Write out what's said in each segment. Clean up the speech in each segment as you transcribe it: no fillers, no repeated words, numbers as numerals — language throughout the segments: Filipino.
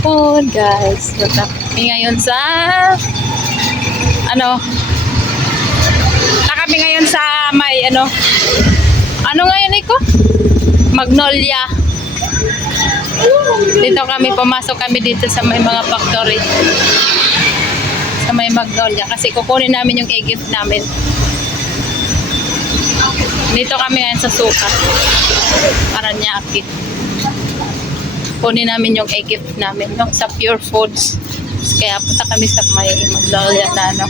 hapon, guys. Punta kami ngayon sa kami ngayon sa may ano ngayon iko? Magnolia. Dito kami, pumasok kami dito sa may mga factory. Sa may Magnolia kasi kukunin namin yung i-gift namin. Dito kami ngayon sa sukat. Paranaque. Kunin namin yung i-gift namin, no? Sa Pure Foods. Kaya punta kami sa may Magnolia na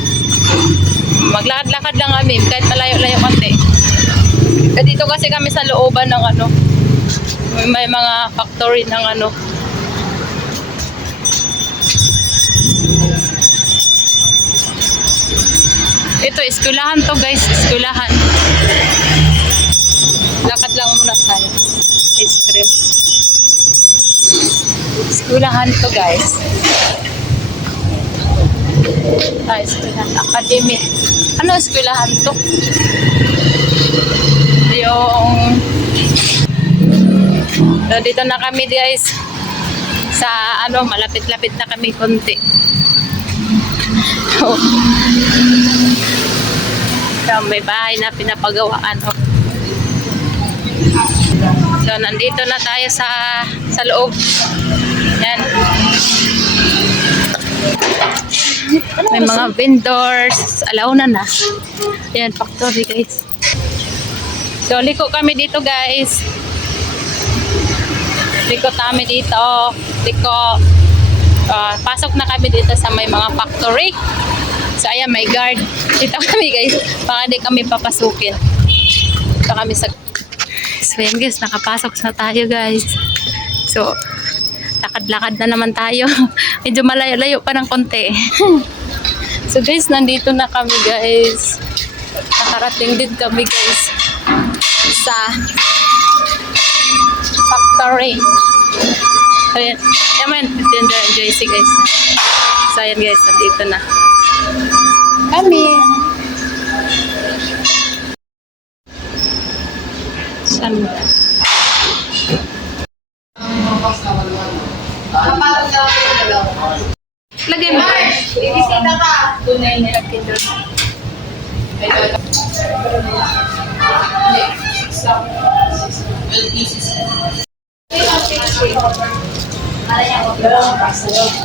maglakad-lakad lang kami kahit malayo-layo konti. Dito kasi kami sa looban ng may mga factory ng ito, eskwelahan to guys, eskwelahan. Lakad lang muna tayo. Ice cream. Eskwelahan to guys. Eskwelahan. Academy. Ano eskwelahan to? Yung dito na kami guys. Sa malapit-lapit na kami konti. So, may bahay na pinapagawaan. So, nandito na tayo sa loob. Yan. May mga vendors. Alauna na. Yan, factory guys. So, liko kami dito guys. Liko kami dito. Pasok na kami dito sa may mga factory. So, ayan, may guard. Dito kami guys. Baka di kami papasukin. Dito kami sa... So, ayan guys, nakapasok na tayo guys. So, lakad-lakad na naman tayo. Medyo malayo-layo pa ng konti. So, guys, nandito na kami guys. Nakarating din kami guys sa factory. Ayan. Ayan, Joyce guys. So, ayan guys, nandito na kami. Saan? Lagay mo. Ibisita ka. Tunay na lagay doon.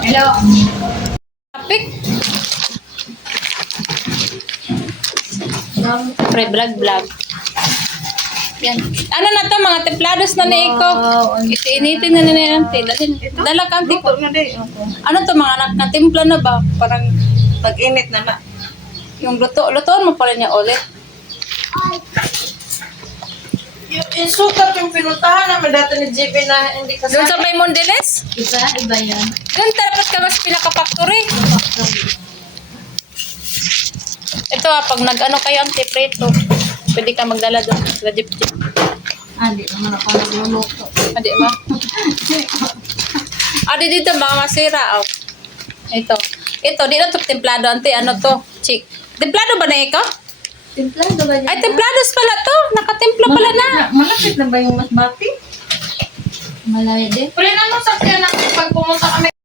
Hello. Topic. Pre-vlog. Yan. Ano na to, mga templados na ni Iko. Iti-initin na nila yan. Dala ka, anti ko. Ano to, mga natimpla na ba? Parang pag-init na na. Yung lutoon mo pala niya ulit. Yung sukat yung pinuntahan naman dati ni JP na hindi kasama. Doon sa may Mondeles? Iba yan. Doon dapat ka mas pinaka-factory. Ito pag nag-ano kayo ang tipreto, pwede ka magdala doon sa jeep-jeep. Hindi naman ako nagluluto. Hindi ba? Dito mga masira. Ito, di na ito templado. Ante, ano to? Chick. Templado ba na ikaw? Templado ba niya? Ay, templados pala to. Nakatimpla pala na. Malapit na ba yung masbati? Malaya din. Pwede naman sa kaya na pag pumunta kami